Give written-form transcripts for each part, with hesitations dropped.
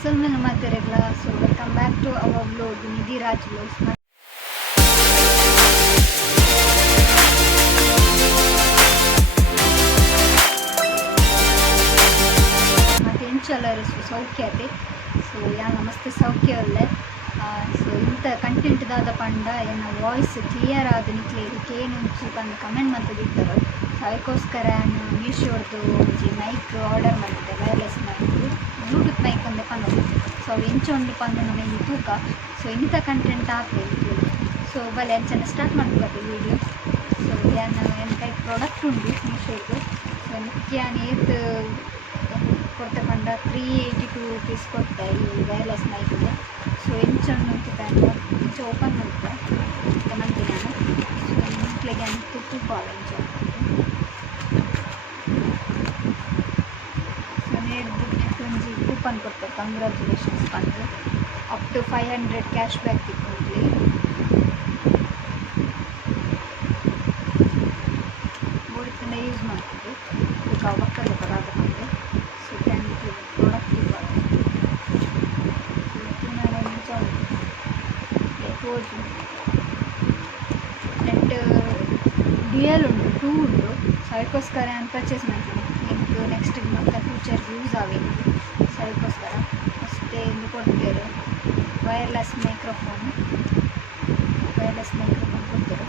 Salman Namaste Regla. So welcome back to our vlog, Nidhi Raj Vlogs. ಎಲ್ಲರೂ ಸೌಖ್ಯ ಐತಿ. So ನಮಸ್ತೆ ಸೌಖ್ಯ ಅಲ್ಲೇ. ಸೊ ಇಂಥ ಕಂಟೆಂಟ್ ದಾದ ಪಂಡ ಏನ ವಾಯ್ಸ್ ಕ್ಲಿಯರ್ ಆದ ನಿಕ್ಲೇದಕ್ಕೆ ಏನುಂಚಿ ಬಂದು ಕಮೆಂಟ್ ಮಾಡ್ತಿರ್ತಾರೆ. ಸೊ ಅದಕ್ಕೋಸ್ಕರ ನಾನು ಮೀಶೋರ್ದು ಒಂಜಿ ಮೈಕ್ ಆರ್ಡರ್ ಮಾಡಿದ್ದೆ, ವೈರ್ಲೆಸ್ ಮೈಕ್, ಬ್ಲೂಟೂತ್ ಮೈಕ್ ಅಂದೆ ಪನ್ನೋದು. ಸೊ ಅವು ಎಂಚೊಂದು ಪಂದು ನಮಗೆ ತೂಕ. ಸೊ ಇಂಥ ಕಂಟೆಂಟ್ ಹಾಕಬೇಕು. ಸೊ ಬಲೆ ಅಂಚನೆ ಸ್ಟಾರ್ಟ್ ಮಾಡ್ಬೇಕು ವೀಡಿಯೋ. ಸೊ ಏನು ಟೈಪ್ ಪ್ರಾಡಕ್ಟ್ ಉಂಟು ಮೀಶೋದು. ಸೊ ಮುಖ್ಯ ಏತು ಕೊಡ್ತೆ ಪಂಡ 382 ರೂಪೀಸ್ ಕೊಡ್ತೆ ಈ ವೈರ್ಲೆಸ್ ಮೈಕ್ಗೆ. ಸೊ ಎಂಚನ್ನು ತಂದು ಇಂಚ ಓಪನ್ ಮಾಡ್ತೆ ಮಂತಿ ನಾನು. ಸೊ ಮಕ್ಕಳಿಗೆ ಅಂತ ತೂಪಾಲ ಇಂಚ. ಸೊ ನೇಡ್ದು ಒಂಜಿ ಕೂಪನ್ ಕೊಡ್ತಾರೆ, ಕಂಗ್ರ್ಯಾಚುಲೇಷನ್ಸ್ ಬಂದು ಅಪ್ ಟು 500 ಕ್ಯಾಶ್ ಬ್ಯಾಕ್ ತಿಕ್ಕೊಂಡ್ಲಿ. ಬೋಡಿಂದ ಯೂಸ್ ಮಾಡ್ತಿದ್ದೆ ಈಗ ಒಕ್ಕಲು ಬರಾದ ಬಂದು. ಸೊ ಪ್ರಾಡಕ್ಟ್ ನೆಟ್ ಡಿಎಲ್ ಉಂಟು, 2 ಉಂಟು. ಸೊ ಅದಕ್ಕೋಸ್ಕರ ನಾನು ಪರ್ಚೇಸ್ ಮಾಡ್ತೀನಿ. ನಿಮ್ಗೆ ನೆಕ್ಸ್ಟ್ ಮತ್ತೆ ಫ್ಯೂಚರ್ಗೆ ಯೂಸ್ ಆಗಿದೆ. ಸೊ ಅದಕ್ಕೋಸ್ಕರ ಅಷ್ಟೇ ಎಂದು ಕೊಡ್ತೇವೆ. ವೈರ್ಲೆಸ್ ಮೈಕ್ರೋಫೋನ್ ಕೊಡ್ತೇವೆ.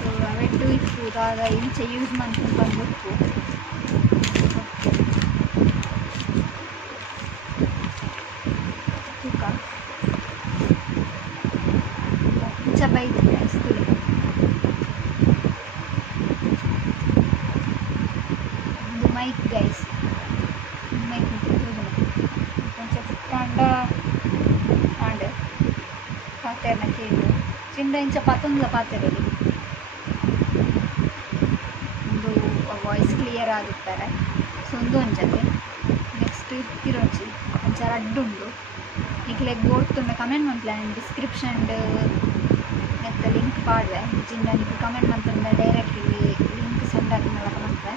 ಸೊ ಅವೆಟ್ಟು ಇತ್ತು ಇವಾಗ ಇಂಚೆ ಯೂಸ್ ಮಾಡ್ಕೊಂಡು ಬಂದ್ಬಿಟ್ಟು ತೂಕ ಇಂಚ ಬೈದಿದೆ ಅನಿಸ್ತಿದೆ. ಒಂದು ಮೈಕ್ ಗೈಸ್, ಮೈಕ್ కొంచెం తాండ ఆండే పాతేరన కేడు ಚಿಂದ ಇಂಚ ಪತ್ತೊಂದುಲ ಪಾತೆರಲಿ ಒಂದು ವಾಯ್ಸ್ ಕ್ಲಿಯರ್ ಆಗುತ್ತಾರೆ. ಸೊ ಒಂದು ಜೊತೆ ನೆಕ್ಸ್ಟ್ ಇರೋಂಚಿ ಒಂಚ ರಡ್ಡುಂಡು ಈಗಲೇ ಬೋಡ್ತುಂಡ ಕಮೆಂಟ್ ಮಾಡ್ಲ ಡಿಸ್ಕ್ರಿಪ್ಷನ್ ನೆತ್ತ ಲಿಂಕ್ ಪಾಡ್ವೆ. ಜಿಂದ ನೀವು ಕಮೆಂಟ್ ಮಾಡ್ತಂದ ಡೈರೆಕ್ಟ್ ಇಲ್ಲಿ ಲಿಂಕ್ ಸೆಂಡ್ ಆಗಿನಲ್ಲ ಮಾಡ್ತೆ.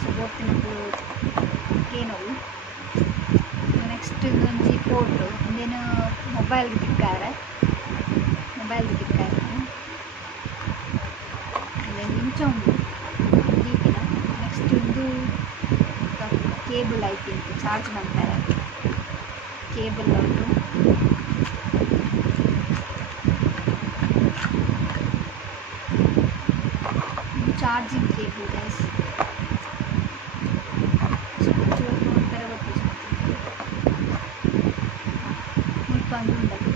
ಸೊ ಬೋಡ್ತಿನದು ಏನವು. ನೆಕ್ಸ್ಟ್ ಒಂಜಿ ಪೋರ್ಟ್ ಒಂದೇನು ಮೊಬೈಲ್ಗೆ ತಿಕ್ಕಾರೆ ಇಂಚ ಉಂಟು ದೀಪಿನ. ನೆಕ್ಸ್ಟ್ ಒಂದು ಕೇಬಲ್ ಐತಿ ಅಂತ ಚಾರ್ಜ್ ಮಾಡ್ತಾರೆ. ಕೇಬಲ್ ಉಂಟು. Charging cable guys. ನೋಡ್ತಾರೆ ಗೊತ್ತಿಲ್ಲ ಉಂಟದು.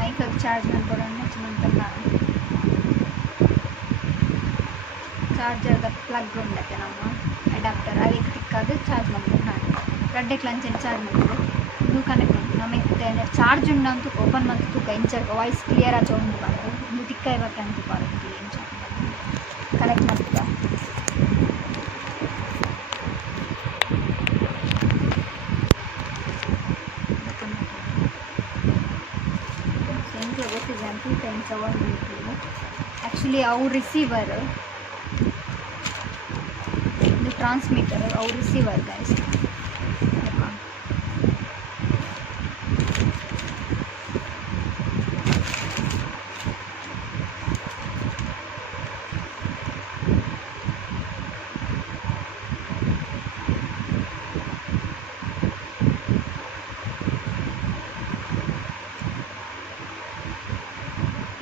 ಮೈಕಾಗಿ ಚಾರ್ಜ್ ಮಾಡ್ಕೊಡೋಣ ಚಿನ್ನಂತ ಚಾರ್ಜರ್ದ ಪ್ಲಗ್ ಉಂಡತ್ತೆ ನಮ್ಮ ಅಡಾಪ್ಟರ್. ಅದಕ್ಕೆ ತಿಕ್ಕಾದು ಚಾರ್ಜ್ ಮಾಡ್ಕೊಂಡು ನಾನು ರಡ್ಡೆ ಕ್ಲಂಚಲ್ಲಿ ಚಾರ್ಜ್ ಮಾಡಿದ್ರು. ಇದು ಕನೆಕ್ಟ್ ಉಂಟು ನಮಗೆ ಚಾರ್ಜ್ ಉಂಡು ಅಂತೂ ಓಪನ್ ಮತ್ತು ತೂಕ ಇಂಚ ವಾಯ್ಸ್ ಕ್ಲಿಯರ್ ಆಚೆ ಉಂಟು ಬಂದು ನೀವು ತಿಕ್ಕ ಇವಾಗ ಅಂತೂ ಬರುತ್ತೆ ಇಂಚ ಕನೆಕ್ಟ್ ಮಾಡ್ತಿದ್ದ. ಗೊತ್ತಿದೆ ಅಂತ ಇಂಚ ಒಂದು ಆ್ಯಕ್ಚುಲಿ ಅವ್ರ ರಿಸೀವರ್ ಇದು ಟ್ರಾನ್ಸ್ಮಿಟರ್, ಅವ್ರ ರಿಸೀವರ್ ಗೈಸ್.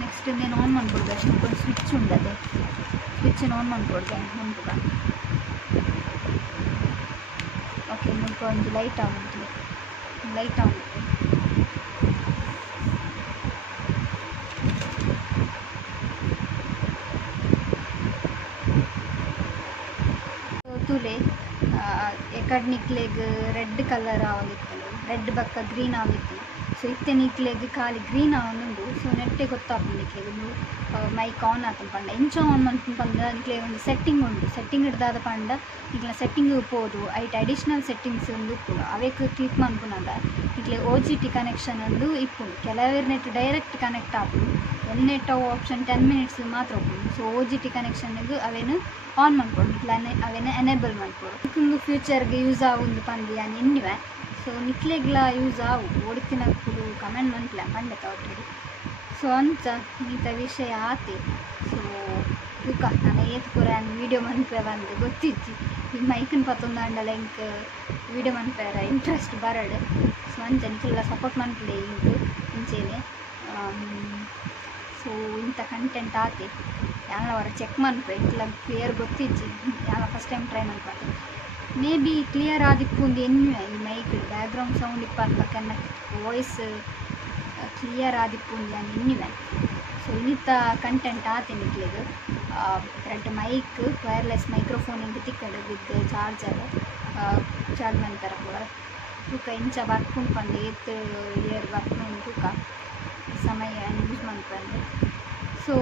ನೆಕ್ಸ್ಟ್ నేను ಆನ್ ಮಾಡ್ಕೊಡ್ದೆ. ಅಷ್ಟು ಒಂದು ಸ್ವಿಚ್ ಉಂಟದೆ, ಸ್ವಿಚ್ನ ಆನ್ ಮಾಡ್ಕೊಡ್ದೆ ಮುಂದೆ. ಓಕೆ ಮುಂದೆ ಒಂದು ಲೈಟ್ ಆನ್ ಉಂಟು. ತುಲೆ ಎಕಡ್ ನಿಕ್ಲೆಗ್ ರೆಡ್ ಕಲರ್ ಆಗಿತ್ತಲ್ಲ ರೆಡ್ ಬಕ್ಕ ಗ್ರೀನ್ ಆಗಿತ್ತು. ಸೊ ಇತ್ತೆ ನಿಕ್ಲೆಗ್ ಖಾಲಿ ಗ್ರೀನ್ ಆವೊಂದುಂಡು. ಸೊ ನೆಟ್ಟೆ ಗೊತ್ತಾಗ್ತದೆ ನಿಕ್ಲೆಗ್ ಒಂದು ಮೈಕ್ ಆನ್ ಆತನ ಪಂಡ ಇಂಚ ಆನ್ ಮಾಡ್ಕೊಂಡು ಪಂಡ ನಿಕ್ಲೆ ಒಂದು ಸೆಟ್ಟಿಂಗ್ ಉಂಡು. ಸೆಟ್ಟಿಂಗ್ ಹಿಡ್ದಾದ ಪಂಡ ನಿಕ್ಲ ಸೆಟ್ಟಿಂಗ್ ಉಪ್ಪೋದು ಐಟ್ ಅಡಿಷ್ನಲ್ ಸೆಟ್ಟಿಂಗ್ಸ್ ಒಂದು ಉಪ್ಪುಂಡು. ಅವೇಕ್ ಕ್ಲಿಕ್ ಮಾಡ್ಕೊಂಡಾಗ ನಿಕ್ಲೆ OGT ಕನೆಕ್ಷನ್ ಒಂದು ಇಪ್ಪುಂಡು. ಕೆಲವೇರು ನೆಟ್ ಡೈರೆಕ್ಟ್ ಕನೆಕ್ಟ್ ಆಪುಂಡು. ನೆಟ್ ಆಪ್ಷನ್ 10 minutes ಮಾತ್ರ ಉಪ್ಪುಂಡು. ಸೊ OGT ಕನೆಕ್ಷನ್ಗೆ ಅವೇನು ಆನ್ ಮಾಡ್ಕೊಂಡು ನಿಕ್ಲ ಅವೇನ ಎನೇಬಲ್ ಮಾಡ್ಕೊಡು. ನಿಕ್ಕು ಫ್ಯೂಚರ್ಗೆ ಯೂಸ್ ಆಗುಂದು ಪಂದು ಯಾನು ಎನ್ನಿವೆ. ಸೊ ನಿಕ್ಲೆಗ್ಲ ಯೂಸ್ ಆವು ಓಡಿತಿನ ಕಮೆಂಟ್ ಮಂತ್ಲ ಪಂಡತ ಒಟ್ಟಿಗೆ. ಸೊ ಅಂಚ ಇಂಥ ವಿಷಯ ಆತಿ. ಸೊ ಇಕ ನಾನು ಏತ್ ಪೂರ ವೀಡಿಯೋ ಮನ್ಪೆ ಬಂದು ಗೊತ್ತಿಜ್ಜಿ ಈ ಮೈಕನ್ ಪತ್ತೊಂದಾಂಡಲ ಇಂಕ್ ವೀಡಿಯೋ ಮನ್ಪೇರ ಇಂಟ್ರೆಸ್ಟ್ ಬರಡು. ಸೊ ಅಂಚ ನಿಕ್ಲೆಲ್ಲ ಸಪೋರ್ಟ್ ಮನ್ಪುಲೆ ಇಂಕ್ ಇಂಚೇನೆ. ಸೊ ಇಂಥ ಕಂಟೆಂಟ್ ಆತಿ ಯಾನ ಅವರ ಚೆಕ್ ಮನ್ಪೆ ಇಲ್ಲ ಕ್ಲಿಯರ್ ಗೊತ್ತಿಜ್ಜಿ ಯಾನ ಫಸ್ಟ್ ಟೈಮ್ ಟ್ರೈ ಮನ್ಪಾತೆ. ಮೇ ಬಿ ಕ್ಲಿಯರ್ ಆದಿಪ್ಪುಂದು ಎನ್ನುವೆ ಈ ಮೈಕ್ ಬ್ಯಾಕ್ಗ್ರೌಂಡ್ ಸೌಂಡ್ ಇಪ್ಪನ್ನ ವಾಯ್ಸ್ ಕ್ಲಿಯರ್ ಆದಿಪ್ಪುಂದು ಯಾನು ಎನ್ನುವೆ. ಸೊ ಇನ್ನಿತ್ತ ಕಂಟೆಂಟ್ ಆತೆ ನಿಕ್ಲೆಗ್ ಎರಡು ಮೈಕ್ ವೈರ್ಲೆಸ್ ಮೈಕ್ರೋಫೋನ್ ಇಂದು ತಿಕ್ಕಡು ವಿತ್ ಚಾರ್ಜರ್ ಚಾರ್ಜ್ ಮಂತರ ಕೂಡ ತೂಕ ಇಂಚ ಬರ್ಕೊಂಡು ಪಂದು ಏತ್ ಇಯರ್ ಬರ್ಕೊಂಡು ತೂಕ ಸಮಯ ಯೂಸ್ ಮಾಡ್ಕೊಂಡು. ಸೊ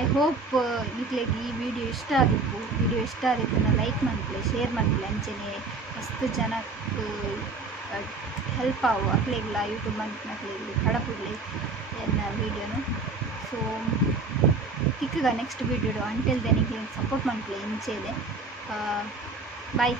ಐ ಹೋಪ್ ನಿಕ್ಲೆಗ್ ಈ ವಿಡಿಯೋ ಇಷ್ಟ ಆದಿಪ್ಪು. ವಿಡಿಯೋ ಇಷ್ಟ ಆದಿಪ್ಪನ್ನ ಲೈಕ್ ಮಾಡ್ಲೆ ಶೇರ್ ಮಾಡ್ಲೆ ಅಂಚನೆ ಮಸ್ತ್ ಜನಕ್ಕೆ ಹೆಲ್ಪ್ ಆವು ಅಕ್ಲೆಗ್ಲ ಯೂಟ್ಯೂಬ್ ಮನ್ಪನಕ್ಲೆಗ್ಲಿ ಕಡಪುಡ್ಲಿ ಎನ್ನ ವೀಡಿಯೋನು. ಸೊ ತಿಕ್ಕಗ ನೆಕ್ಸ್ಟ್ ವೀಡಿಯೋ ಅಂಟಿಲ್ ದೆನ್ ನಿಕ್ಲೆ ಸಪೋರ್ಟ್ ಮಾಡ್ಲೆ ಇಂಚೆದೆ. ಬಾಯ್.